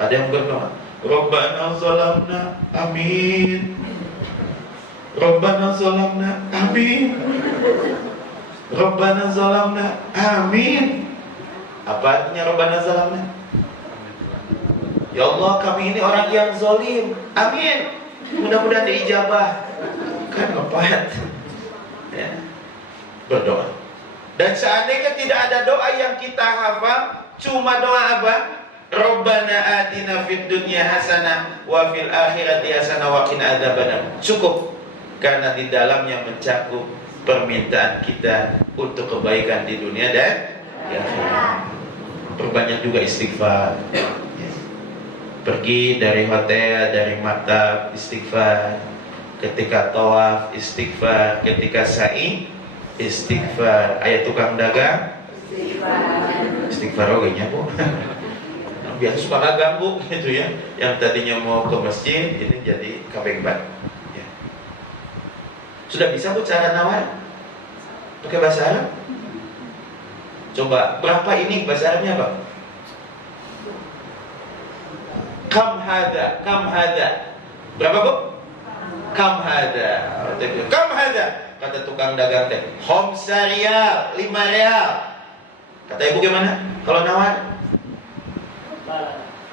Ada yang berdoa, Rabbana zalamna, amin. Rabbana zalamna, amin. Rabbana zalamna, amin. Apa artinya Rabbana zalamna? Ya Allah, kami ini orang yang zalim, amin. Mudah-mudahan diijabah. Kan lepas ya, berdoa. Dan seandainya tidak ada doa yang kita hafal, cuma doa apa? Rabbana atina fid dunya hasanah wa fil akhirati hasanah wa qina adzabannar. Cukup, karena di dalamnya mencakup permintaan kita untuk kebaikan di dunia dan di akhirat. Perbanyak juga istighfar. Pergi dari hotel, dari maktab, istighfar. Ketika tawaf, istighfar. Ketika sa'i, istighfar. Ayat tukang dagang, istighfar ogenya bu. Biasa suka ganggu gitu ya. Yang tadinya mau ke masjid, ini jadi kabengbat ya. Sudah bisa bu cara nawar pakai bahasa Arab? Coba, berapa ini bahasa Arabnya apa? Kam hada, kam hada. Berapa bu? Kam hada. Kam hada. Kata tukang dagang teh, khamsa riyal, 5 real. Kata ibu gimana? Kalau nawar?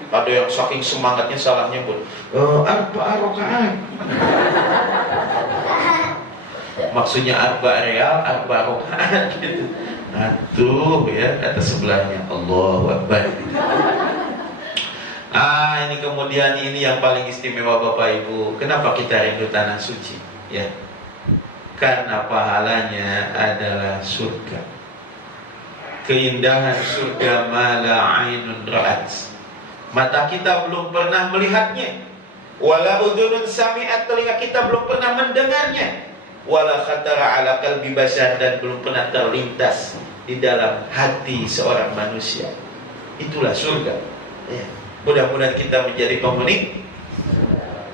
Ada yang saking semangatnya salah nyebut. Arba rakaat. Maksudnya arba real, arba rakaat gitu. Atuh ya, kata sebelahnya, Allahu Akbar. Ini kemudian ini yang paling istimewa Bapak Ibu. Kenapa kita rindu tanah suci? Ya, karena pahalanya adalah surga. Keindahan surga mala ainun ra'at. Mata kita belum pernah melihatnya. Wala udhunun sami'at, telinga kita belum pernah mendengarnya. Wala khatara ala qalbi bashar, dan belum pernah terlintas di dalam hati seorang manusia. Itulah surga. Ya. Mudah-mudahan kita menjadi penghuni,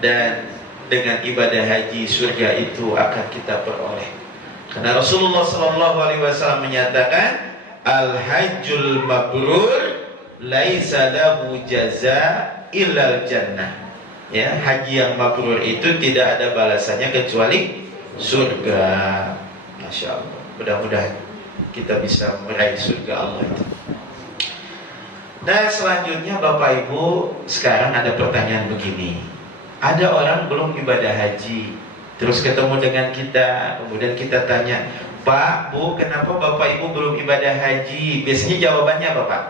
dan dengan ibadah haji surga itu akan kita peroleh. Karena Rasulullah SAW menyatakan, al-hajjul mabrur laisa lahu jaza illal jannah. Ya, haji yang mabrur itu tidak ada balasannya kecuali surga. Masya Allah. Mudah-mudahan kita bisa meraih surga Allah itu. Nah, selanjutnya Bapak Ibu, sekarang ada pertanyaan begini. Ada orang belum ibadah haji, terus ketemu dengan kita, kemudian kita tanya, Pak, Bu, kenapa Bapak Ibu belum ibadah haji? Biasanya jawabannya apa, Pak?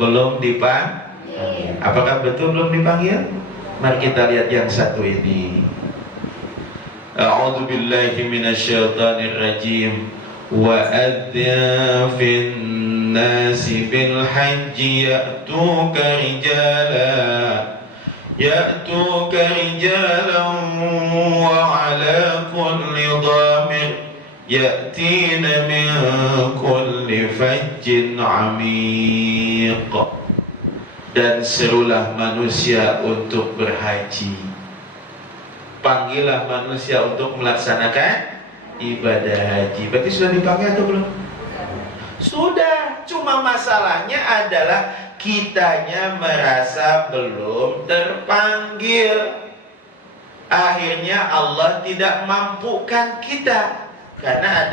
Belum dipanggil. Apakah betul belum dipanggil? Mari kita lihat yang satu ini. A'udzu billahi minasyaitonir rajim. Wa adzin fin nasi bil hajji ya'tuka rijalan wa ala kulli dhamir ya'tina min kulli fajjin 'amiq. Dan serulah manusia untuk berhaji. Panggillah manusia untuk melaksanakan ibadah haji. Berarti sudah dipanggil atau belum? Sudah, cuma masalahnya adalah kitanya merasa belum terpanggil. Akhirnya Allah tidak mampukan kita. Karena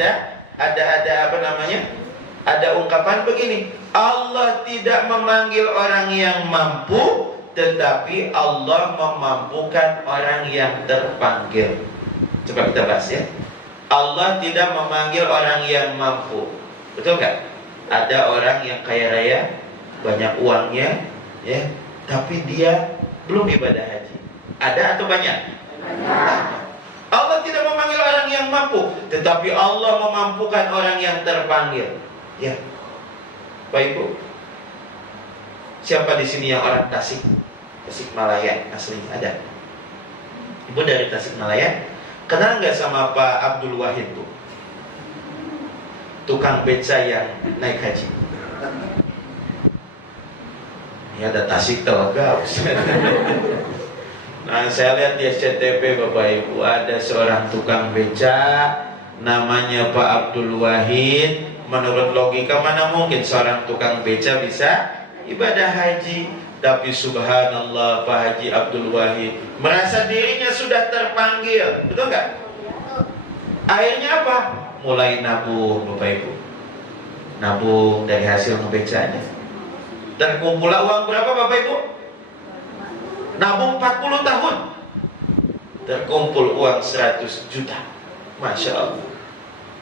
ada apa namanya? Ada ungkapan begini, Allah tidak memanggil orang yang mampu, tetapi Allah memampukan orang yang terpanggil. Coba kita bahas ya. Allah tidak memanggil orang yang mampu. Betul nggak? Ada orang yang kaya raya, banyak uangnya, ya, tapi dia belum ibadah haji. Ada atau banyak? Banyak. Allah tidak memanggil orang yang mampu, tetapi Allah memampukan orang yang terpanggil. Ya, Bapak Ibu, siapa di sini yang orang Tasikmalaya aslinya? Ada? Ibu dari Tasikmalaya? Kenal nggak sama Pak Abdul Wahid, Bu? Tukang beca yang naik haji. Ini ada Tasik Telaga. Nah, saya lihat di SCTV Bapak Ibu, ada seorang tukang beca namanya Pak Abdul Wahid. Menurut logika mana mungkin seorang tukang beca bisa ibadah haji. Tapi subhanallah, Pak Haji Abdul Wahid merasa dirinya sudah terpanggil, betul nggak? Akhirnya apa? Mulai nabung, Bapak Ibu. Nabung dari hasil ngebecanya. Terkumpullah uang berapa, Bapak Ibu? Nabung 40 tahun. Terkumpul uang 100 juta. Masya Allah.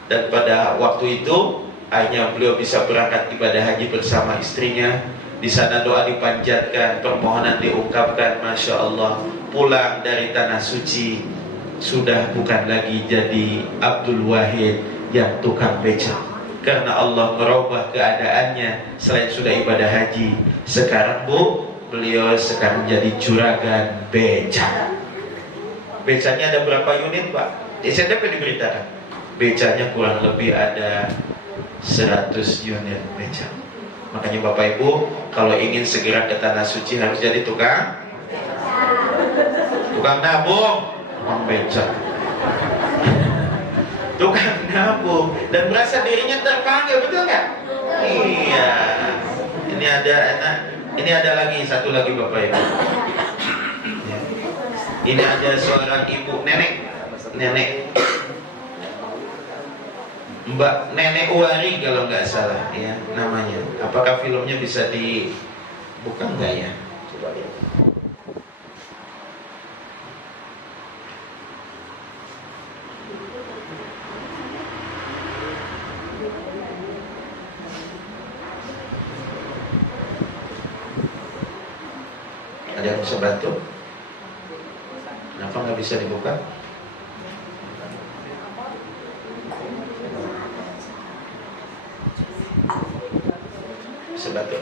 Dan pada waktu itu akhirnya beliau bisa berangkat ibadah haji bersama istrinya. Di sana doa dipanjatkan, permohonan diungkapkan, Masya Allah. Pulang dari tanah suci, sudah bukan lagi jadi Abdul Wahid yang tukang becak. Karena Allah merubah keadaannya. Selain sudah ibadah haji, sekarang beliau sekarang jadi juragan becak. Becaknya ada berapa unit, Pak? Di SDP diberitakan becaknya kurang lebih ada 100 unit becak. Makanya Bapak Ibu kalau ingin segera ke tanah suci harus jadi tukang nabung, tukang becak, tukang nabung, dan merasa dirinya terpanggil, betul nggak? Iya. Ini ada lagi satu lagi Bapak Ibu. Ini ada seorang ibu nenek Mbak Nenek Uwari kalau nggak salah ya namanya. Apakah filmnya bisa dibuka nggak ya? Coba lihat. Ada yang bisa bantu? Kenapa nggak bisa dibuka? Sebatul.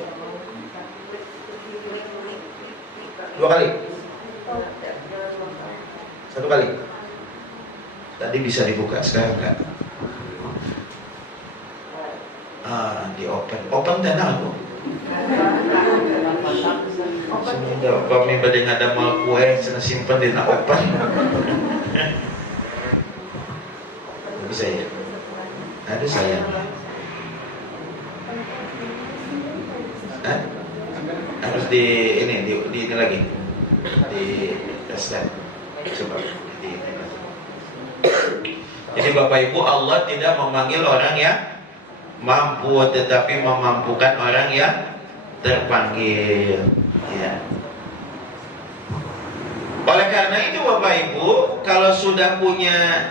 2 kali. 1 kali. Tadi bisa dibuka, sekarang enggak. Di open tenang Bu. Semoga kami badai ngadamel kue cenah simpen dina open. Bisa ya? Ada sayangnya. Harus di ini lagi di teskan. Coba di ini. Jadi Bapak Ibu, Allah tidak memanggil orang yang mampu, tetapi memampukan orang yang terpanggil ya. Oleh karena itu Bapak Ibu, kalau sudah punya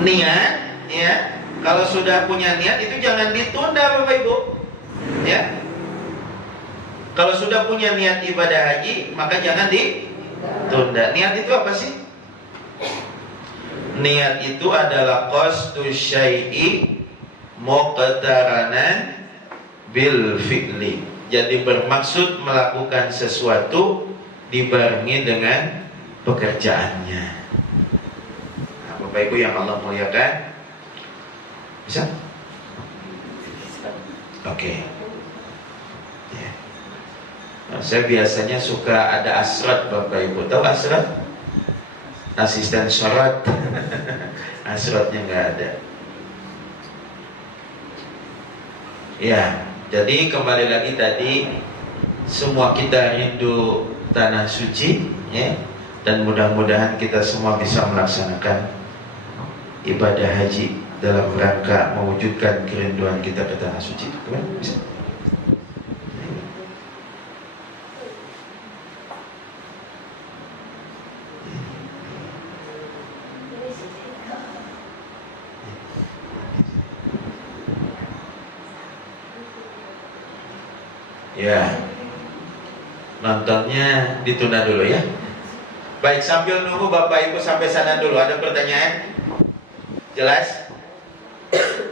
niat ya, kalau sudah punya niat itu jangan ditunda Bapak Ibu ya. Kalau sudah punya niat ibadah haji, maka jangan ditunda. Niat itu apa sih? Niat itu adalah qasdu syai'i muqtaranan bil fi'li. Jadi bermaksud melakukan sesuatu dibarengi dengan pekerjaannya. Nah, Bapak Ibu yang Allah muliakan, bisa? Oke. Nah, saya biasanya suka ada asrat Bapak Ibu. Tahu asrat? Asisten sholat. Asratnya nggak ada. Ya, jadi kembali lagi tadi, semua kita rindu tanah suci ya, dan mudah-mudahan kita semua bisa melaksanakan ibadah haji dalam rangka mewujudkan kerinduan kita ke tanah suci. Bisa? Ya, nontonnya ditunda dulu ya. Baik, sambil nunggu Bapak Ibu sampai sana dulu. Ada pertanyaan? Jelas?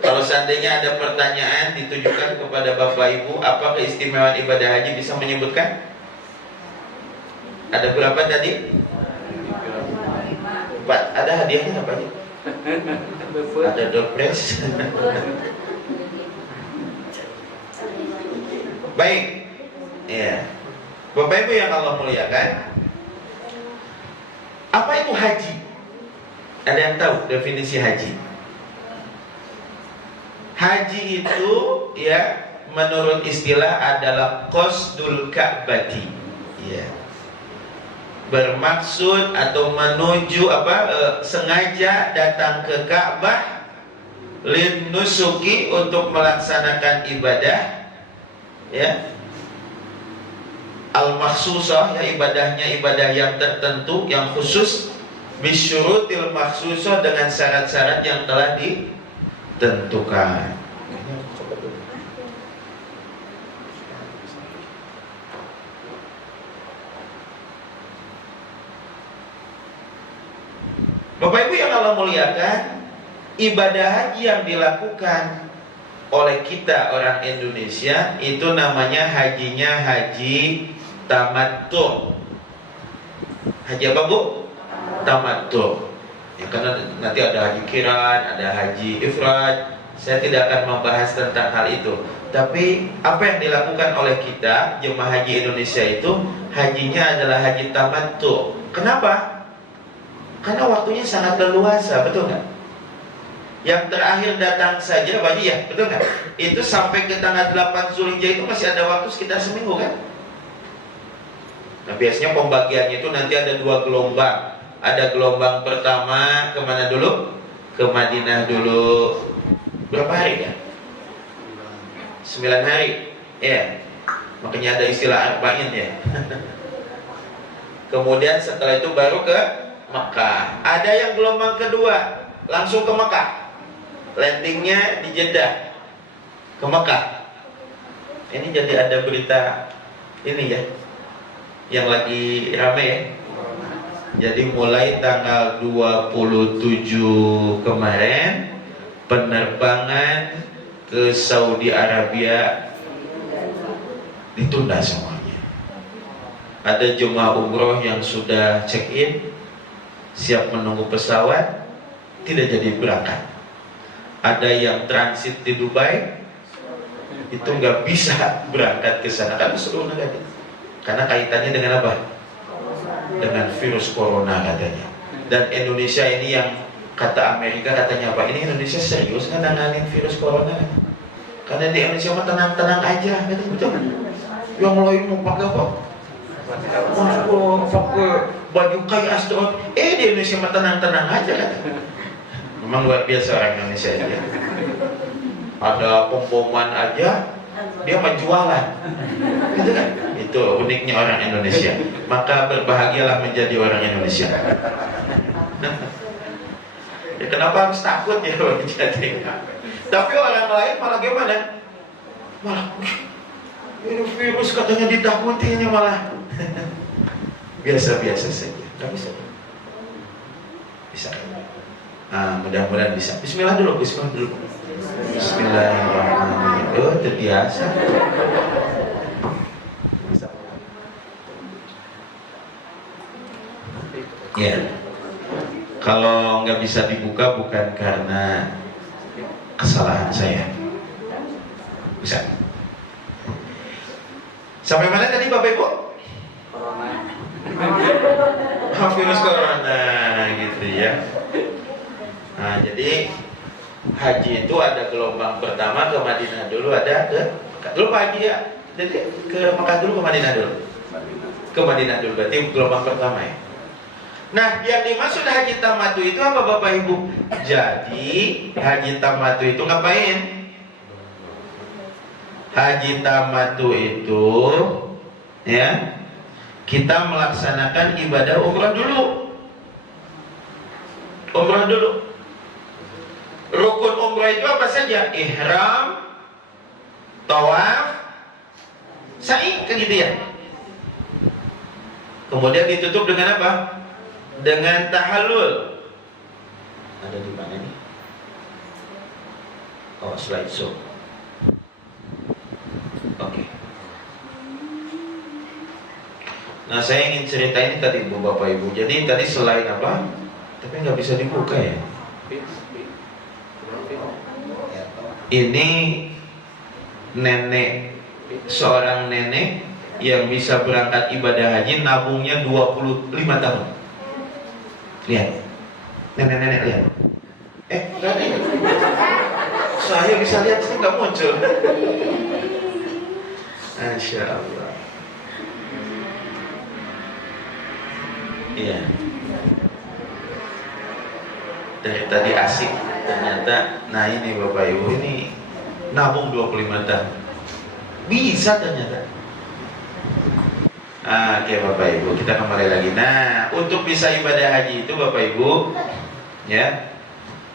Kalau seandainya ada pertanyaan ditujukan kepada Bapak Ibu, apa keistimewaan ibadah haji, bisa menyebutkan? Ada berapa tadi? 4. Ada hadiahnya apa? Ada door prize. Baik, ya, Bapak Ibu yang Allah muliakan, apa itu haji? Ada yang tahu definisi haji? Haji itu ya menurut istilah adalah qasdul Ka'bati. Ya. Bermaksud atau menuju sengaja datang ke Ka'bah lin nusuki untuk melaksanakan ibadah, ya, al-makhsusah, ya, ibadahnya ibadah yang tertentu, yang khusus, bisyurutil makhsusah, dengan syarat-syarat yang telah ditentukan. Bapak Ibu yang Allah muliakan, ibadah haji yang dilakukan oleh kita orang Indonesia itu namanya hajinya haji tamattu. Haji apa, Bu? Tamattu. Ya, karena nanti ada haji kiran, ada haji ifrad. Saya tidak akan membahas tentang hal itu. Tapi apa yang dilakukan oleh kita jemaah haji Indonesia itu hajinya adalah haji tamattu. Kenapa? Karena waktunya sangat leluasa, betul nggak? Yang terakhir datang saja, Pak Haji, ya, betul nggak? Itu sampai ke tanggal 8 Zulhijjah itu masih ada waktu sekitar seminggu, kan? Nah, biasanya pembagiannya itu nanti ada 2 gelombang. Ada gelombang pertama kemana dulu? Ke Madinah dulu. Berapa hari, ya? 9 hari, ya. Makanya ada istilah arba'in, ya. Kemudian setelah itu baru ke Mekah. Ada yang gelombang kedua langsung ke Mekah, landingnya di Jeddah, ke Mekah. Ini jadi ada berita ini, ya, yang lagi rame, ya. Jadi mulai tanggal 27 kemarin penerbangan ke Saudi Arabia ditunda semuanya. Ada jemaah umroh yang sudah check-in, siap menunggu pesawat, tidak jadi berangkat. Ada yang transit di Dubai, itu nggak bisa berangkat ke sana karena seluruh negara. Karena kaitannya dengan apa? Dengan virus corona katanya. Dan Indonesia ini yang kata Amerika katanya apa? Ini Indonesia serius nanganin virus corona. Karena di Indonesia mah tenang-tenang aja, gitu, betul. Yang lain mau pakai apa? Pakai baju kayak astronot. Di Indonesia mah tenang-tenang aja, kan? Memang luar biasa orang Indonesia aja. Ada pemboman aja, dia menjualan, gitu kan? Itu uniknya orang Indonesia. Maka berbahagialah menjadi orang Indonesia. Ya, kenapa harus takut, ya, jadi? Tapi orang lain malah gimana? Malah ini virus katanya ditakuti, ini malah biasa-biasa saja. Gak bisa. Bisa. Nah, mudah-mudahan bisa. Bismillah dulu, bismillah dulu. Bismillahirrahmanirrahim. Oh, terbiasa. Ya. Kalau nggak bisa dibuka bukan karena kesalahan saya. Bisa. Sampai mana tadi Bapak Ibu? Virus corona, gitu, ya. Nah, jadi haji itu ada gelombang pertama ke Madinah dulu, ada ke dulu Pak Haji, ya. Jadi ke Mekah dulu, ke Madinah dulu. Ke Madinah dulu, berarti gelombang pertama, ya. Nah, yang dimaksud haji tamattu itu apa Bapak Ibu? Jadi haji tamattu itu ngapain? Haji tamattu itu, ya, kita melaksanakan ibadah umrah dulu. Umrah dulu. Rukun umrah itu apa saja? Ihram, tawaf, sa'i, kan gitu, ya. Kemudian ditutup dengan apa? Dengan tahallul. Ada di mana nih? Oh, slideshow. Oke. Nah, saya ingin ceritain tadi Bapak Ibu. Jadi tadi selain apa? Tapi nggak bisa dibuka, ya. Ini nenek, seorang nenek yang bisa berangkat ibadah haji, nabungnya 25 tahun. Lihat, nenek-nenek, lihat. Tadi saya bisa lihat, saya nggak muncul. Masya Allah. Iya. Dari tadi asik, ternyata, nah ini Bapak Ibu ini nabung 25 tahun. Bisa ternyata. Oke Bapak Ibu, kita kembali lagi. Nah, untuk bisa ibadah haji itu Bapak Ibu, ya.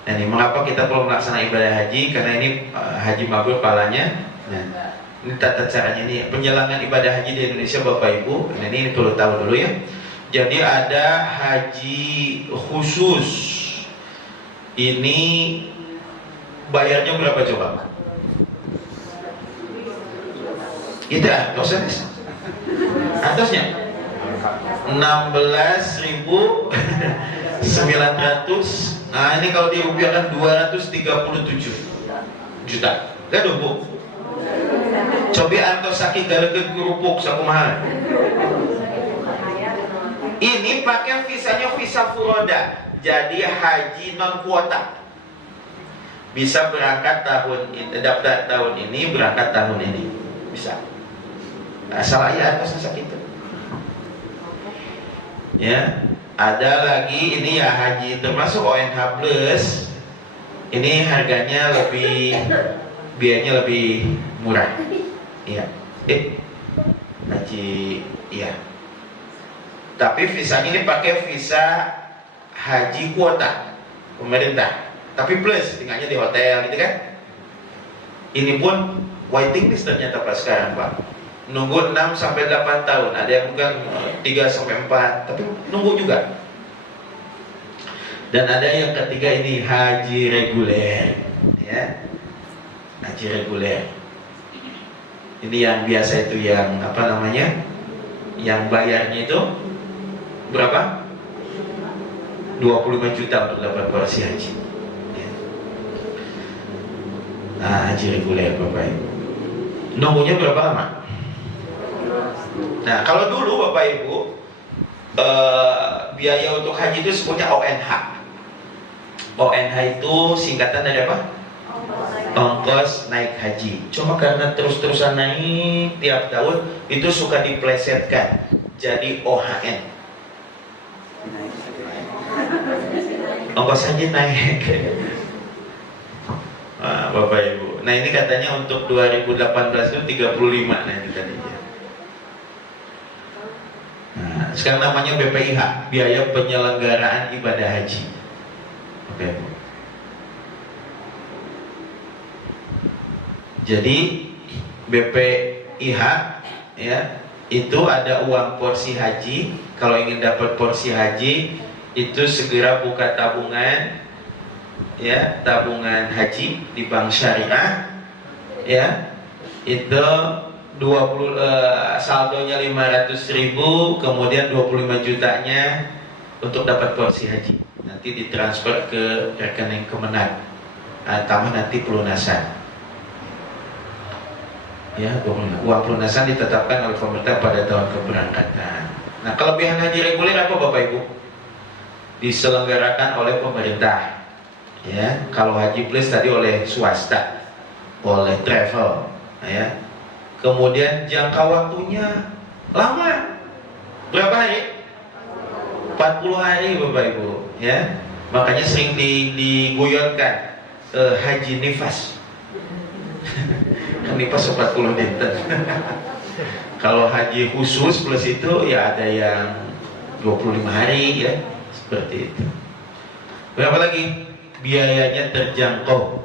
Nah, ini mengapa kita perlu melaksanakan ibadah haji? Karena ini haji mabrur pahalanya. Nah, ini tata caranya ini penyelenggaraan ibadah haji di Indonesia Bapak Ibu. Nah, ini perlu tahu dulu ya. Jadi ada haji khusus. Ini bayarnya berapa coba? Itu dosennya. Atasnya 16.900. Nah ini kalau dirupiahkan 237 juta. Gaduh Bu. Coba antos sakit galeget kerupuk sakumaha. Ini pakai visanya visa furoda. Jadi haji non kuota. Bisa berangkat tahun ini, daftar tahun ini, berangkat tahun ini. Bisa. Asal ayah atas sakit itu. Ya, ada lagi ini ya haji termasuk ONH plus. Ini harganya lebih, biayanya lebih murah. Iya. Haji, iya. Tapi visanya ini pakai visa haji kuota pemerintah, tapi plus tinggalnya di hotel gitu kan. Ini pun waiting list ternyata Pak sekarang Pak. Nunggu 6 sampai 8 tahun, ada yang bukan 3 sampai 4, tapi nunggu juga. Dan ada yang ketiga ini haji reguler, ya. Haji reguler. Ini yang biasa itu yang apa namanya? Yang bayarnya itu berapa? 25 juta untuk dapat porsi haji. Nah, haji reguler Bapak Ibu. Nunggunya berapa lama? Nah, kalau dulu Bapak Ibu biaya untuk haji itu sebutnya ONH. ONH itu singkatan dari apa? Ongkos naik haji. Cuma karena terus-terusan naik tiap tahun, itu suka diplesetkan jadi OHN. Ongkos haji naik. Nah, Bapak Ibu. Nah ini katanya untuk 2018 itu 35. Nah ini tadinya. Nah, sekarang namanya BPIH, biaya penyelenggaraan ibadah haji. Oke. Jadi BPIH ya itu ada uang porsi haji. Kalau ingin dapat porsi haji itu segera buka tabungan, ya, tabungan haji di bank syariah, ya, itu 20 saldonya 500.000, kemudian 25 jutanya untuk dapat porsi haji. Nanti ditransfer ke rekening Kemenag, tambah nanti pelunasan. Ya, uang pelunasan ditetapkan oleh pemerintah pada tahun keberangkatan. Nah, kelebihan haji reguler apa Bapak Ibu? Diselenggarakan oleh pemerintah, ya. Kalau haji plus tadi oleh swasta, oleh travel, ya. Kemudian jangka waktunya lama, berapa hari? 40 hari Bapak Ibu, ya. Makanya sering diguyonkan haji nifas. Nifas 40 dinten. Kalau haji khusus plus itu ya ada yang 25 hari, ya. Seperti itu. Berapa lagi? Biayanya terjangkau,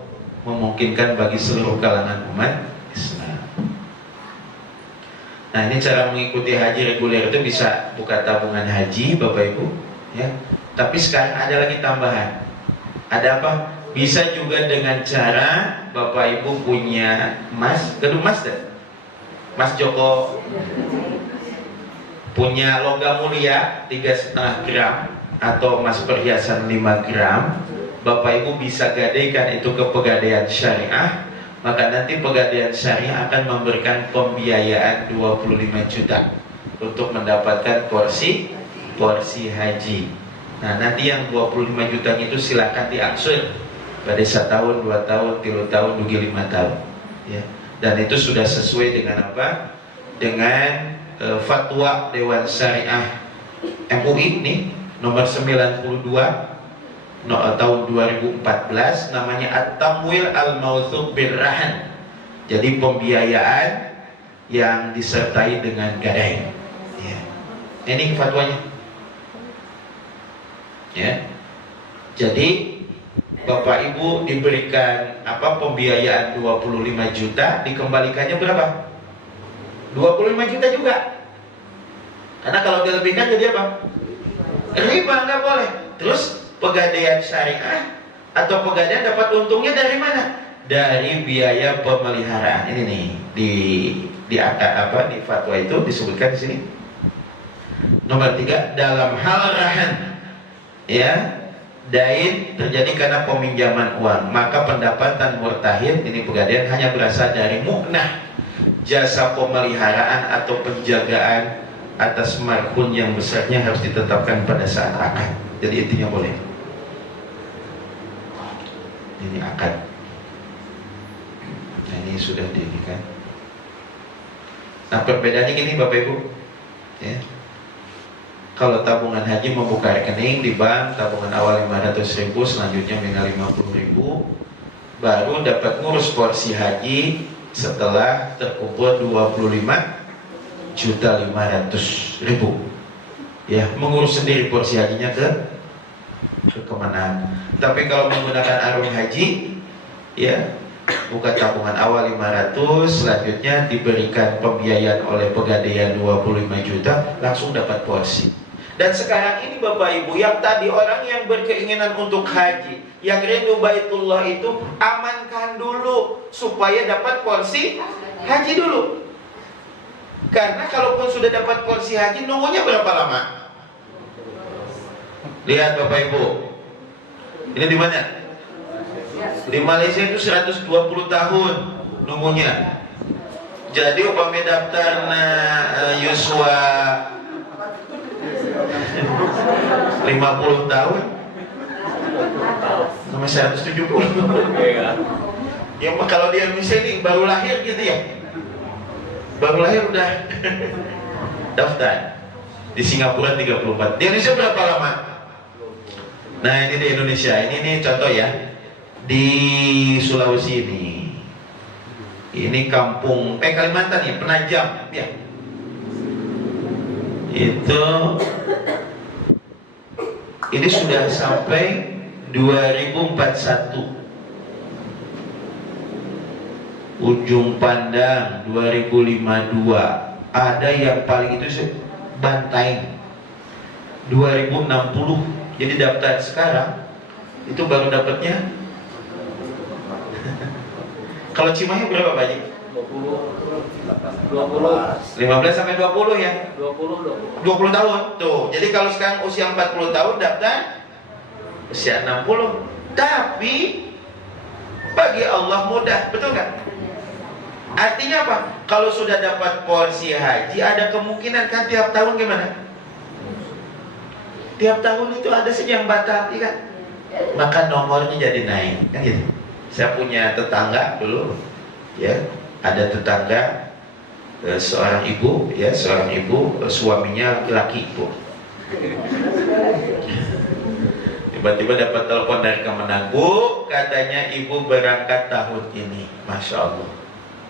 memungkinkan bagi seluruh kalangan umat Islam. Nah ini cara mengikuti haji reguler itu bisa buka tabungan haji Bapak Ibu, ya. Tapi sekarang ada lagi tambahan. Ada apa? Bisa juga dengan cara Bapak Ibu punya emas, gedung emas deh. Mas Joko punya logam mulia 3,5 gram atau emas perhiasan 5 gram, Bapak Ibu bisa gadaikan itu ke Pegadaian Syariah, maka nanti Pegadaian Syariah akan memberikan pembiayaan 25 juta untuk mendapatkan porsi haji. Nah nanti yang 25 juta itu silakan diangsur pada 1 tahun, 2 tahun, 3 tahun, 5 tahun, ya. Dan itu sudah sesuai dengan apa? dengan fatwa Dewan Syariah MUI nih nomor 92 tahun 2014, namanya At-Tamwil Al-Mawthuq Bir-Rahan. Jadi pembiayaan yang disertai dengan gadai. Ya. Ini fatwanya. Ya. Jadi Bapak Ibu diberikan pembiayaan 25 juta, dikembalikannya berapa? 25 juta juga. Karena kalau dilebihkan jadi apa? Riba, nggak boleh. Terus pegadaian syariah atau pegadaian dapat untungnya dari mana? Dari biaya pemeliharaan. Ini nih di fatwa itu disebutkan di sini. Nomor 3, dalam hal rahan, ya, dain terjadi karena peminjaman uang, maka pendapatan murtahin ini pegadaian hanya berasal dari muknah jasa pemeliharaan atau penjagaan atas marhun yang besarnya harus ditetapkan pada saat akad. Jadi intinya boleh. Ini akad. Nah, ini sudah diindikan. Nah, perbedaannya gini Bapak Ibu, ya. Kalau tabungan haji membuka rekening di bank, tabungan awal 500.000, selanjutnya minimal 50.000, baru dapat ngurus porsi haji setelah terkumpul 25.500.000. Ya, mengurus sendiri porsi hajinya ke kemenang. Tapi kalau menggunakan arung haji, ya, buka tabungan awal 500, selanjutnya diberikan pembiayaan oleh pegadaian 25 juta, langsung dapat porsi. Dan sekarang ini Bapak Ibu, yang tadi orang yang berkeinginan untuk haji, yang rindu Baitullah itu, amankan dulu supaya dapat porsi haji dulu. Karena kalaupun sudah dapat porsi haji, nunggunya berapa lama? Lihat Bapak Ibu, ini di mana? Di Malaysia itu 120 tahun nunggunya. Jadi upamanya daftar Yuswa 50 tahun sama 170. Ya kalau di Indonesia ini baru lahir gitu ya, baru lahir udah daftar. Di Singapura 34. Di Indonesia berapa lama? Nah, ini di Indonesia, ini contoh ya. Di Sulawesi ini kampung Kalimantan ya, Penajam ya. Itu ini sudah sampai 2041. Ujung Pandang 2052. Ada yang paling itu Bantaeng 2060. Jadi daftar sekarang itu baru dapatnya. Kalau Cimahi berapa Pak Haji? 15 sampai 20 ya? 20 tahun. Tuh, jadi kalau sekarang usia 40 tahun daftar usia 60. Tapi bagi Allah mudah, betul nggak? Artinya apa? Kalau sudah dapat porsi haji, ada kemungkinan kan tiap tahun gimana? Tiap tahun itu ada saja yang batal, kan? Maka nomornya jadi naik, kan gitu. Saya punya tetangga dulu, ya, ada tetangga seorang ibu, ya, suaminya laki ibu. Tiba-tiba dapat telepon dari Kemenang, Bu, katanya ibu berangkat tahun ini, Masya Allah,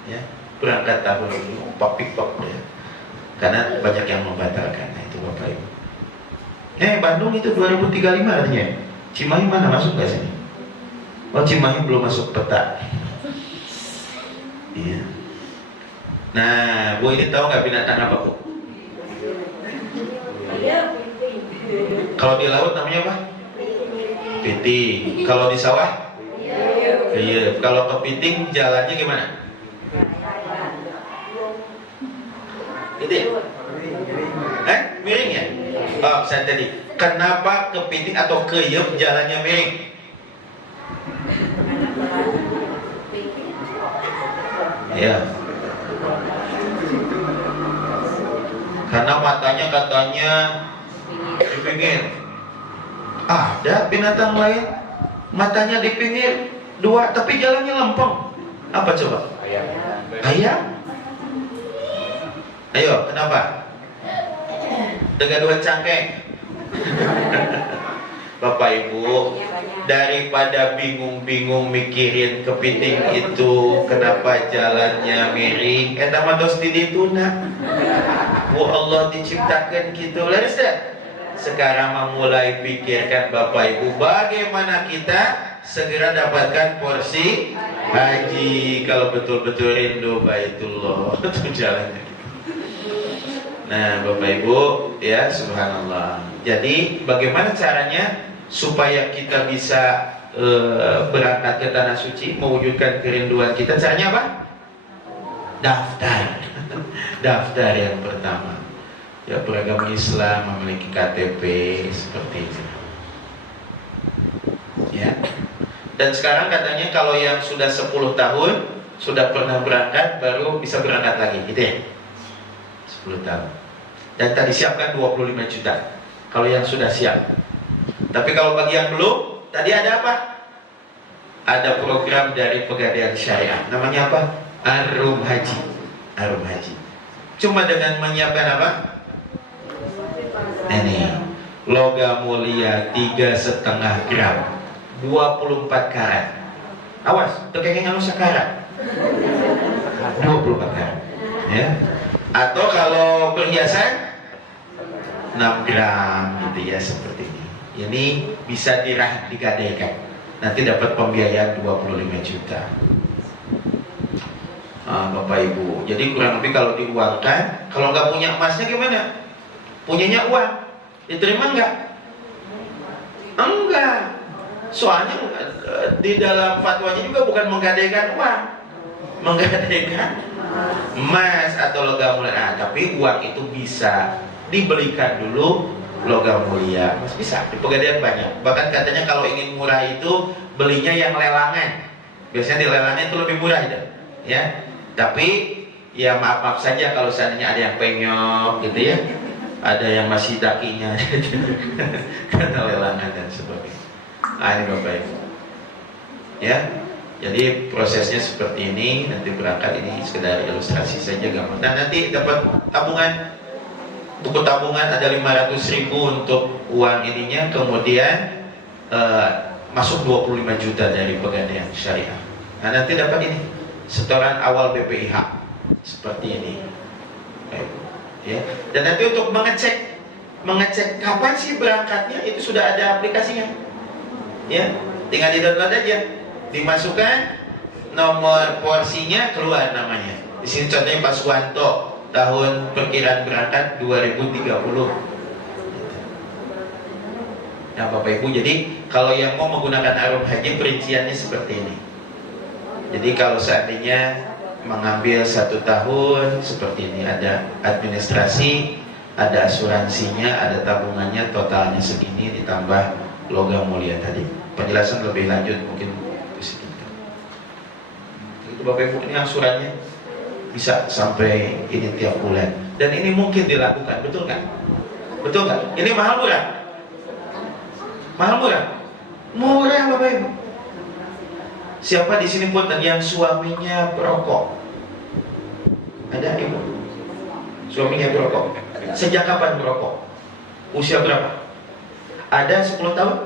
ya, berangkat tahun ini, pik-pik ya, karena banyak yang membatalkan. Nah, itu Bapak Ibu. Bandung itu 2035 artinya. Cimahi mana masuk nggak sini? Oh, Cimahi belum masuk peta. Iya. Nah, Bu ini tahu nggak binatang apa, Bu? Kalau di laut namanya apa? Piting. Kalau di sawah? Iya. Kalau kepiting jalannya gimana? Itu ya? Miring ya? Oh, saya tadi. Kenapa kepiting atau keyep jalannya miring? Ya. Karena matanya katanya di pinggir. Ada binatang lain matanya di pinggir dua tapi jalannya lempeng. Apa coba? Ayam. Ayo, kenapa? Kegaduhan cangkeng. Bapak Ibu, daripada bingung-bingung mikirin kepiting itu kenapa jalannya miring, eta mah tos dituna. Ku Allah diciptakan gitu. Laris dah. Sekarang memulai pikirkan Bapak Ibu bagaimana kita segera dapatkan porsi haji kalau betul-betul rindu Baitullah. Itu jalannya. Nah, Bapak Ibu, ya subhanallah. Jadi bagaimana caranya supaya kita bisa berangkat ke tanah suci, mewujudkan kerinduan kita? Caranya apa? Daftar. Daftar yang pertama. Ya, beragama Islam memiliki KTP seperti itu. Ya. Dan sekarang katanya kalau yang sudah 10 tahun sudah pernah berangkat baru bisa berangkat lagi, gitu ya. 10 tahun. Dan tadi siapkan 25 juta kalau yang sudah siap. Tapi kalau bagi yang belum, tadi ada apa? Ada program dari Pegadaian Syariah. Namanya apa? Arum Haji. Arum Haji. Cuma dengan menyiapkan apa? Ini logam mulia 3,5 gram, 24 karat. Awas, tuh kayaknya anu sakarat. 24 karat. Ya. Atau kalau perhiasan 6 gram gitu ya, seperti ini. Ini bisa digadaikan. Nanti dapat pembiayaan 25 juta. Bapak Ibu. Jadi kurang lebih kalau diuangkan, kalau nggak punya emasnya gimana? Punyanya uang, diterima nggak? Enggak. Soalnya di dalam fatwanya juga bukan menggadaikan uang, menggadaikan emas atau logam mulia. Nah, tapi uang itu bisa dibelikan dulu logam mulia. Mas bisa di Pegadaian banyak. Bahkan katanya kalau ingin murah itu belinya yang lelangan. Biasanya di lelangan itu lebih murah ya. Tapi ya maaf saja kalau seandainya ada yang penyok gitu ya. Ada yang masih dakinya karena lelangan dan sebagainya. Nah, ini Bapak Ibu. Ya. Jadi prosesnya seperti ini. Nanti berangkat, ini sekedar ilustrasi saja gampang. Nah, nanti dapat tabungan, buku tabungan ada 500.000 untuk uang ininya. Kemudian masuk 25 juta dari Pegadaian Syariah. Nah, nanti dapat ini setoran awal BPIH seperti ini. Ya. Dan nanti untuk mengecek kapan sih berangkatnya, itu sudah ada aplikasinya. Ya, tinggal di-download aja. Dimasukkan nomor porsinya, keluar namanya. Di sini contohnya Pak Suwanto, tahun perkiraan berangkat 2030. Nah, Bapak Ibu, jadi kalau yang mau menggunakan Arum Haji perinciannya seperti ini. Jadi kalau seandainya mengambil 1 tahun seperti ini, ada administrasi, ada asuransinya, ada tabungannya, totalnya segini ditambah logam mulia tadi. Penjelasan lebih lanjut mungkin itu Bapak Ibu, ini angsurannya bisa sampai ini tiap bulan, dan ini mungkin dilakukan, betul kan? Betul kan? Ini mahal murah? Mahal murah? Murah Bapak Ibu. Siapa di sini pun yang suaminya perokok? Ada Ibu? Suaminya perokok. Sejak kapan perokok? Usia berapa? Ada 10 tahun?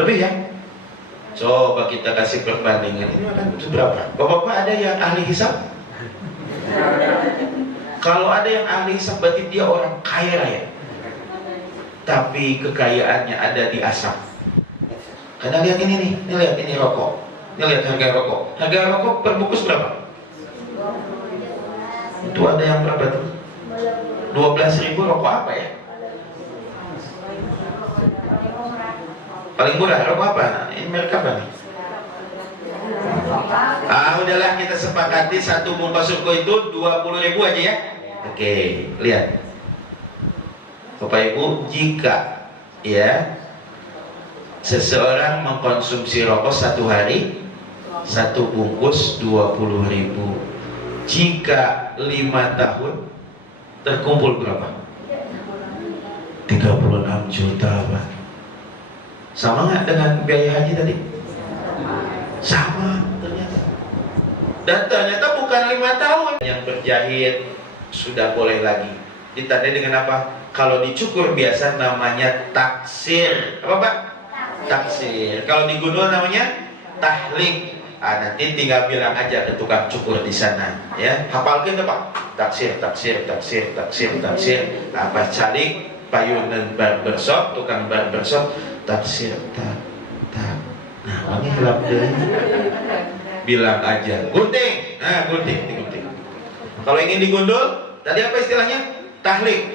Lebih ya? Coba kita kasih perbandingan. Ini akan seberapa? Bapak-bapak ada yang ahli hisab? Kalau ada yang ahli hisab berarti dia orang kaya raya. Tapi kekayaannya ada di asap. Karena lihat ini nih, ini lihat ini rokok. Ini lihat harga rokok. Harga rokok per bungkus berapa? Itu ada yang berapa tuh? 12.000 rokok apa ya? Paling murah rokok apa? Ini merek apa nih? Udahlah, kita sepakati 1 bungkus rokok itu 20.000 aja ya. Oke, lihat Bapak Ibu, jika ya seseorang mengkonsumsi rokok 1 hari 1 bungkus 20.000, jika 5 tahun terkumpul berapa? 36 juta Pak. Sama nggak dengan biaya haji tadi? Sama ternyata. Dan ternyata bukan 5 tahun. Yang berjahit sudah boleh lagi. Ditandai dengan apa? Kalau dicukur biasa namanya taksir. Apa Pak? Taksir. Kalau digundul namanya tahlik. Nanti tinggal bilang aja ke tukang cukur di sana, ya. Hafalkan tuh Pak. Taksir, taksir, taksir, taksir, taksir. Apa calik, payunan barbershop, tukang barbershop, taksir, tak. Nah, ini gelap deh. Bilang aja, gunting. Nah, gunting, digunting. Kalau ingin digundul, tadi apa istilahnya? Tahlik.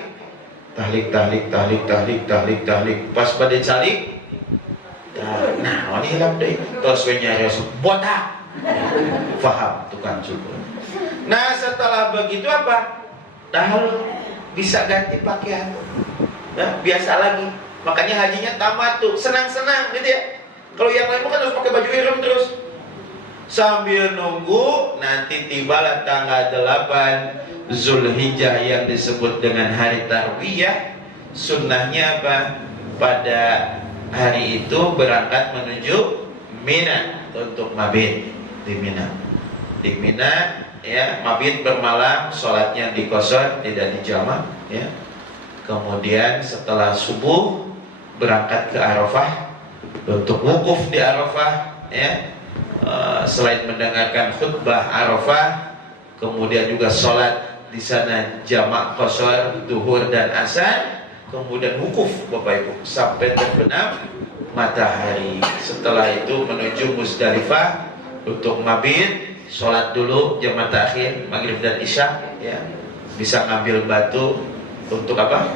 Tahlik, tahlik, tahlik, tahlik, tahlik, tahlik. Pas pada calik, nah, ini hilang deh. Terus nyari botak. Faham tukang cukur. Nah, setelah begitu apa? Tahu bisa ganti pakaian. Nah, biasa lagi. Makanya hajinya tamat tuh, senang-senang gitu ya. Kalau yang lain kan harus pakai baju ihram terus. Sambil nunggu nanti tibalah tanggal 8 Zulhijjah yang disebut dengan hari Tarwiyah. Sunnahnya apa? Pada hari itu berangkat menuju Mina untuk mabit di Mina. Di Mina ya, mabit bermalam, sholatnya di qashar, tidak dijamak ya. Kemudian setelah subuh berangkat ke Arafah untuk wukuf di Arafah ya. Selain mendengarkan khutbah Arafah, kemudian juga sholat di sana jamak qashar, duhur dan asar. Kemudian wukuf Bapak Ibu sampai terbenam matahari. Setelah itu menuju Muzdalifah untuk mabit, sholat dulu jamaah takhir maghrib dan isya ya. Bisa ngambil batu untuk apa?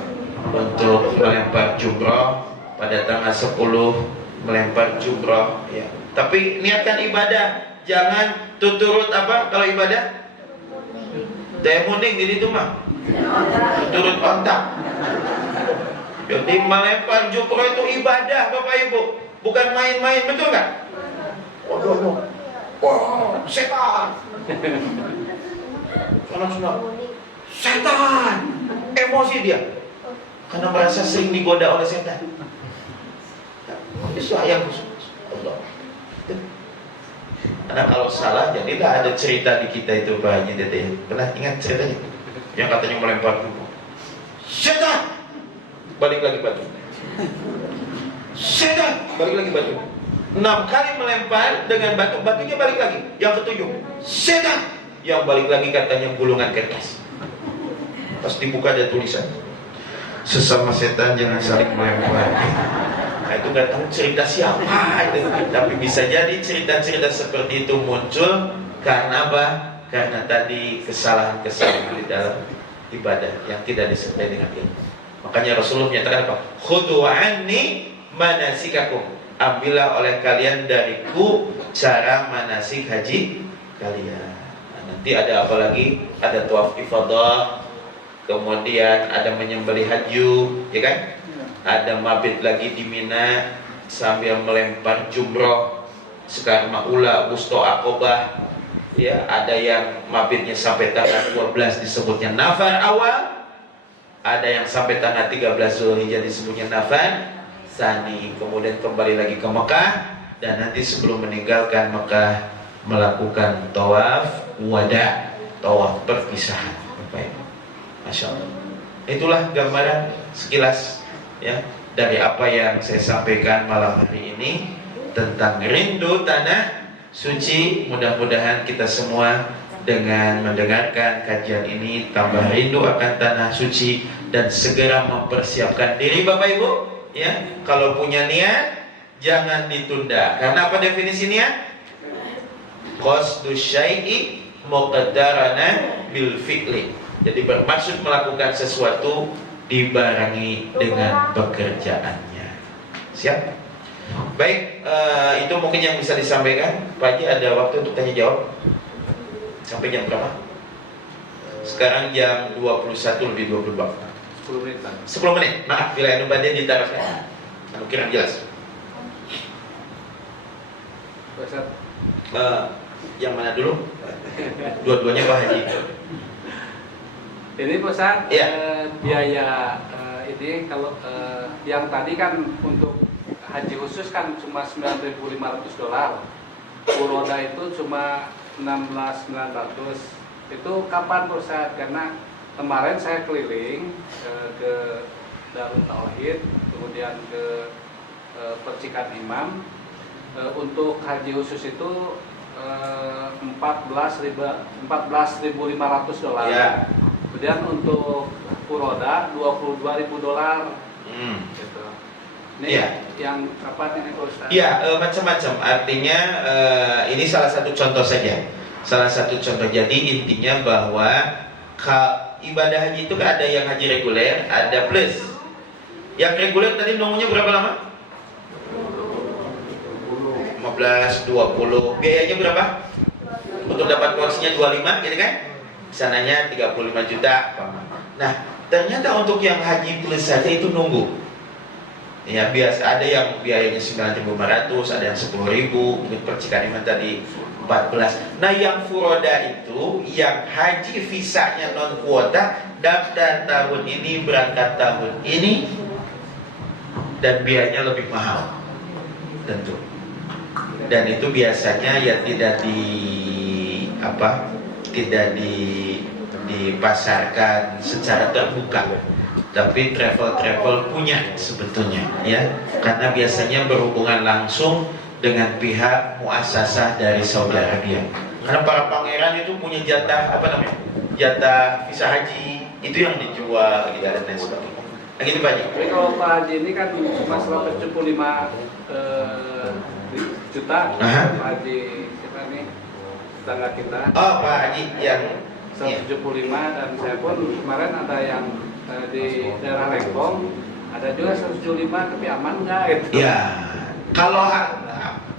Untuk melempar jumroh pada tanggal 10 melempar jumroh ya. Tapi niatkan ibadah, jangan tuturut apa kalau ibadah? Temuning di situ mah. Tuturut kontak. Jadi melempar jumroh itu ibadah Bapak Ibu, bukan main-main, betul nggak? Waduh, wah, setan. Senang-senang. Setan. Emosi dia. Karena merasa sering digoda oleh setan. Sayang Allah. Karena kalau salah, jadilah ada cerita di kita itu Pak Haji Dede. Pernah ingat ceritanya? Yang katanya melempar jumroh. Setan. Balik lagi batu. Setan, balik lagi batu. 6 kali melempar dengan batu, batunya balik lagi. Yang ketujuh, setan. Yang balik lagi katanya gulungan kertas. Pas dibuka ada tulisan, sesama setan jangan saling melempar. Nah, itu nggak tahu cerita siapa itu. Tapi bisa jadi cerita-cerita seperti itu muncul karena apa? Karena tadi kesalahan-kesalahan di dalam ibadah yang tidak disertai dengan ilmu. Makanya Rasulullah menyatakan apa? Khudhu anni manasikakum. Ambillah oleh kalian dariku cara manasik haji kalian. Nah, nanti ada apa lagi? Ada tawaf ifadah, kemudian ada menyembelih haju, ya kan? Ada mabit lagi di Mina sambil melempar jumroh, sekarang maula, wusto, akobah. Ya, ada yang mabitnya sampai tanggal 12 disebutnya nafar awal. Ada yang sampai tanggal 13 Zulhijjah disebutnya nafar sani. Kemudian kembali lagi ke Mekah, dan nanti sebelum meninggalkan Mekah melakukan tawaf wada, tawaf perpisahan. Masya Allah. Itulah gambaran sekilas ya dari apa yang saya sampaikan malam hari ini tentang rindu tanah suci. Mudah-mudahan kita semua dengan mendengarkan kajian ini tambah rindu akan tanah suci dan segera mempersiapkan diri Bapak Ibu ya. Kalau punya niat jangan ditunda. Karena apa definisi niat? Qasdu syai'i muqaddarana bil fi'li. Jadi bermaksud melakukan sesuatu dibarengi dengan pekerjaannya. Siap? Baik, itu mungkin yang bisa disampaikan. Pak Haji ada waktu untuk tanya jawab. Sampai jam berapa? Sekarang jam 21 lebih 22. 10 menit Pak. 10 menit. Maaf bila anu badai ditarafnya. Anu kira jelas. Ustaz. Yang mana dulu? Dua-duanya Pak Haji. Ini Ustaz, ya. biaya ini kalau yang tadi kan untuk haji khusus kan cuma $9.500. Furoda itu cuma 16.900 itu kapan Pak Ustadz? Karena kemarin saya keliling ke Darut Tauhid, kemudian ke Percikan Imam. Untuk haji khusus itu 14.500 dolar. Ya. Kemudian untuk furoda 22.000 dolar. Gitu. Ini Ya. yang kapan ini Pak Ustadz? Iya, macam-macam. Artinya ini salah satu contoh saja. Salah satu contoh. Jadi intinya bahwa ibadah haji itu kan ada yang haji reguler, ada plus. Yang reguler tadi nunggunya berapa lama? 15, 20. Biayanya berapa? Untuk dapat porsinya 25 gitu kan? Sananya 35 juta. Nah, ternyata untuk yang haji plus saja itu nunggu. Ya, biasa ada yang biayanya 9.500, ada yang 10.000, untuk Percikan Imam tadi 14. Nah, yang furoda itu yang haji visanya non kuota, daftar tahun ini, berangkat tahun ini, dan biayanya lebih mahal. Tentu. Dan itu biasanya ya tidak dipasarkan secara terbuka, tapi travel punya sebetulnya, ya, karena biasanya berhubungan langsung dengan pihak muasasah dari Saudi Arabia. Karena para pangeran itu punya jatah jatah visa haji itu yang dijual gitu dan lain sebagainya. Nah, gitu Pak Haji. Tapi kalau Pak Haji ini kan masalah 75 juta. Pak Haji kita nih tetangga kita. Oh, Pak Haji yang 175 dan saya pun kemarin ada yang di daerah Lengkong ada juga 175 tapi aman nggak gitu. Ya, kalau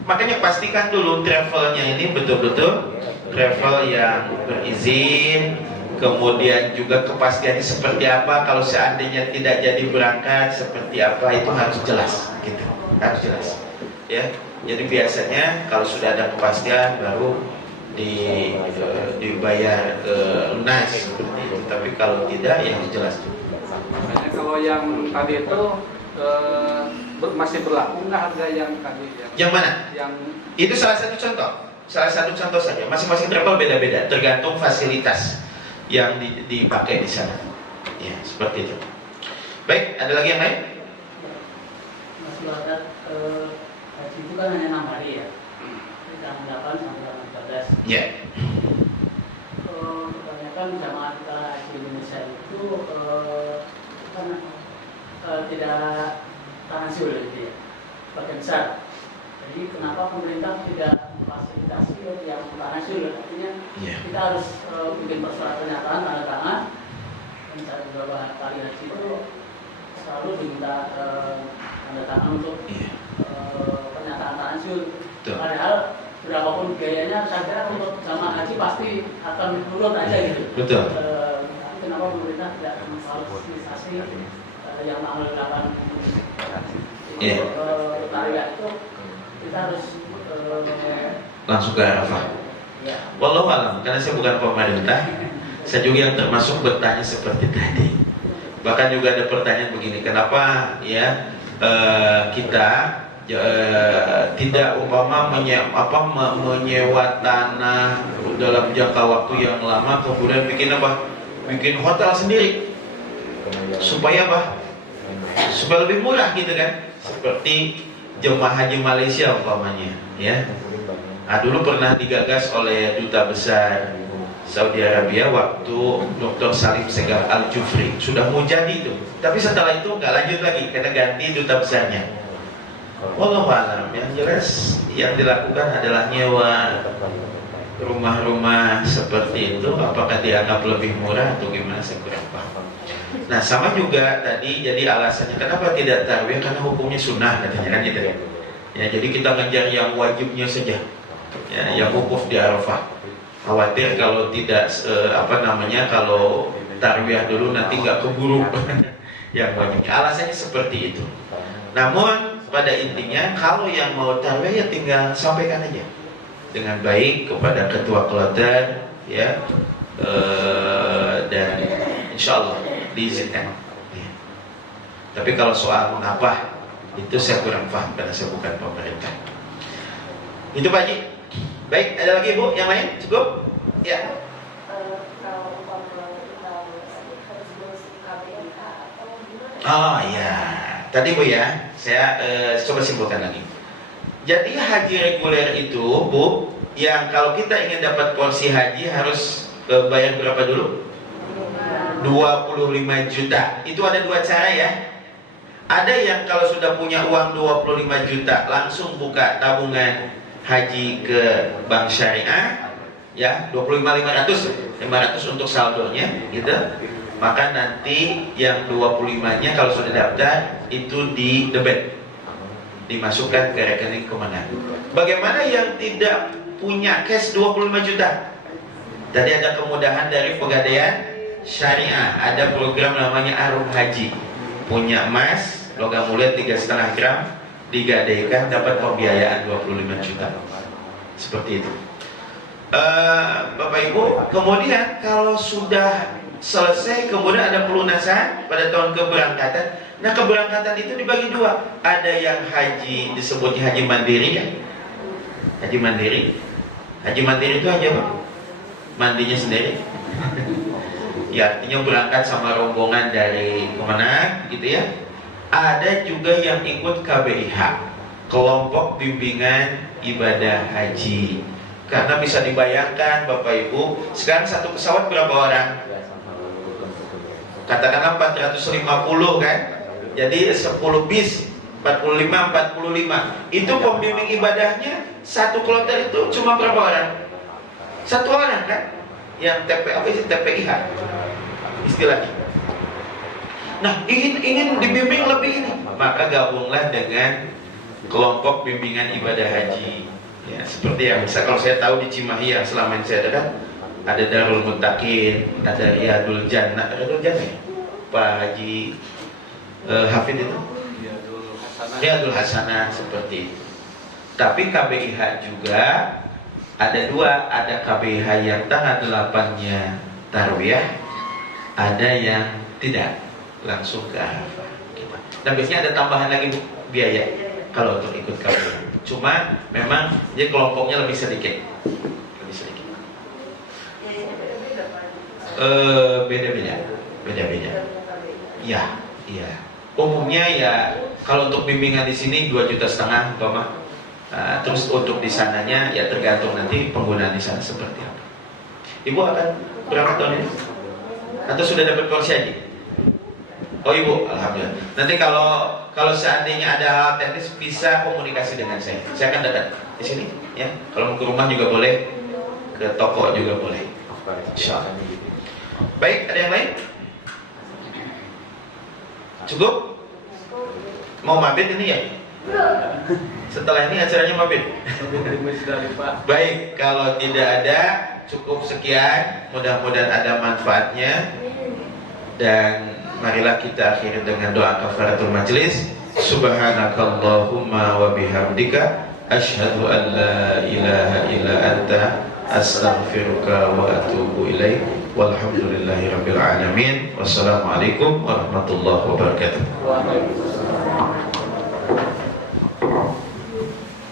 makanya pastikan dulu travelnya ini betul-betul travel yang berizin, kemudian juga kepastiannya seperti apa, kalau seandainya tidak jadi berangkat seperti apa, itu harus jelas gitu, harus jelas ya. Jadi biasanya kalau sudah ada kepastian baru dibayar lunas seperti itu, tapi kalau tidak ya harus jelas. Makanya kalau yang tadi itu masih berlaku nggak harga yang tadi? Yang mana? Yang itu salah satu contoh saja. Masing-masing travel beda-beda, tergantung fasilitas yang dipakai di sana. Ya, seperti itu. Baik, ada lagi yang lain? Mas Barat, haji itu kan hanya 6 hari ya, tanggal 8 sampai tanggal 14. Ya. Kebanyakan jamaah kita haji Indonesia itu kan tidak tanazul gitu ya, sebagian besar. Jadi kenapa pemerintah tidak memfasilitasi yang tanazul? Artinya kita harus bikin persyaratan pernyataan tanda tangan. Dan saat beberapa kali haji itu selalu diminta tanda tangan untuk pernyataan tanazul. Padahal berapapun biayanya, saya kira untuk jamaah haji pasti akan nurut aja gitu. Betul. Kenapa pemerintah tidak memfasilitasi yang tanggal 8 tariah itu kita harus langsung ke Arafah. Wallahu alam, karena saya bukan pemerintah, saya juga yang termasuk bertanya seperti tadi. Bahkan juga ada pertanyaan begini, kenapa ya kita tidak menyewa tanah dalam jangka waktu yang lama, kemudian bikin hotel sendiri supaya supaya lebih murah gitu kan, seperti jemaah haji Malaysia umpamanya ya. Nah, dulu pernah digagas oleh Duta Besar Saudi Arabia waktu Dr. Salim Segaf Al-Jufri, sudah mau jadi itu, tapi setelah itu nggak lanjut lagi karena ganti duta besarnya. Wallahu a'lam, yang jelas yang dilakukan adalah nyewa rumah-rumah seperti itu. Apakah dianggap lebih murah atau gimana, saya kurang paham. Nah, sama juga tadi, jadi alasannya kenapa tidak tarawih, karena hukumnya sunnah katanya kan gitu ya. Jadi kita ngejar yang wajibnya saja ya, yang wukuf di Arafah. Khawatir kalau tidak kalau tarawih dulu nanti nggak keburu yang wajibnya. Alasannya seperti itu. Namun pada intinya kalau yang mau tarawih ya tinggal sampaikan aja dengan baik kepada ketua kloter ya, dan insya Allah diizinkan ya. Tapi kalau soal mengapa itu saya kurang paham karena saya bukan pemerintah. Itu Pak Haji. Baik, ada lagi Bu yang lain? Cukup? Ya. Oh iya, tadi Bu ya, saya coba simpulkan lagi. Jadi haji reguler itu Bu, yang kalau kita ingin dapat porsi haji harus bayar berapa dulu? 25 juta. Itu ada dua cara ya. Ada yang kalau sudah punya uang 25 juta langsung buka tabungan haji ke bank syariah ya, 500 untuk saldonya gitu. Maka nanti yang 25-nya kalau sudah daftar itu di debit, dimasukkan ke rekening kemenang. Bagaimana yang tidak punya cash 25 juta? Tadi ada kemudahan dari Pegadaian Syariah, ada program namanya Arum Haji. Punya emas logam mulia 3,5 gram, digadaikan dapat pembiayaan 25 juta. Seperti itu. Bapak Ibu, kemudian kalau sudah selesai, kemudian ada pelunasan pada tahun keberangkatan. Nah, keberangkatan itu dibagi dua. Ada yang haji disebutnya haji mandiri ya. Haji mandiri. Haji mandiri itu aja Pak, mandinya sendiri. Ya, artinya berangkat sama rombongan dari Kemenang gitu ya. Ada juga yang ikut KBIH, kelompok bimbingan ibadah haji. Karena bisa dibayangkan Bapak Ibu, sekarang satu pesawat berapa orang? Katakanlah 450 kan. Jadi 10 bis 45. Itu pembimbing ibadahnya satu kloter itu cuma berapa orang? Satu orang kan? Yang TPIH istilahnya. Nah, ingin dibimbing lebih ini, maka gabunglah dengan kelompok bimbingan ibadah haji. Ya, seperti yang bisa kalau saya tahu di Cimahi yang selama ini saya ada Darul Muttaqin, ada Riyadul Jannah ya? Pak Haji Hafid itu Riyadul Hasanah seperti itu. Tapi KBIH juga ada dua, ada KBIH yang tanggal 8-nya Tarwiyah, ada yang tidak, langsung ke Arafah. Dan biasanya ada tambahan lagi Bu, biaya kalau untuk ikut KBIH. Cuma memang dia kelompoknya lebih sedikit. Beda-beda. Ya, iya. Umumnya ya kalau untuk bimbingan di sini 2,5 juta umpama. Terus untuk di sananya ya tergantung nanti penggunaan di sana seperti apa. Ibu akan berangkat tahun ini? Atau sudah dapat porsi haji? Oh Ibu, alhamdulillah. Nanti kalau seandainya ada hal teknis bisa komunikasi dengan saya. Saya akan datang di sini ya. Kalau mau ke rumah juga boleh, ke toko juga boleh. Insyaallah. Baik, ada yang lain? Cukup? Mau mabit ini ya? Setelah ini acaranya mabit. Baik, kalau tidak ada cukup sekian. Mudah-mudahan ada manfaatnya. Dan marilah kita akhiri dengan doa kafaratul majlis. Subhanakallahumma wa bihamdika asyhadu an la ilaha illa anta astaghfiruka wa atubu ilaik. Walhamdulillahi rabbil alamin. Wassalamualaikum warahmatullahi wabarakatuh.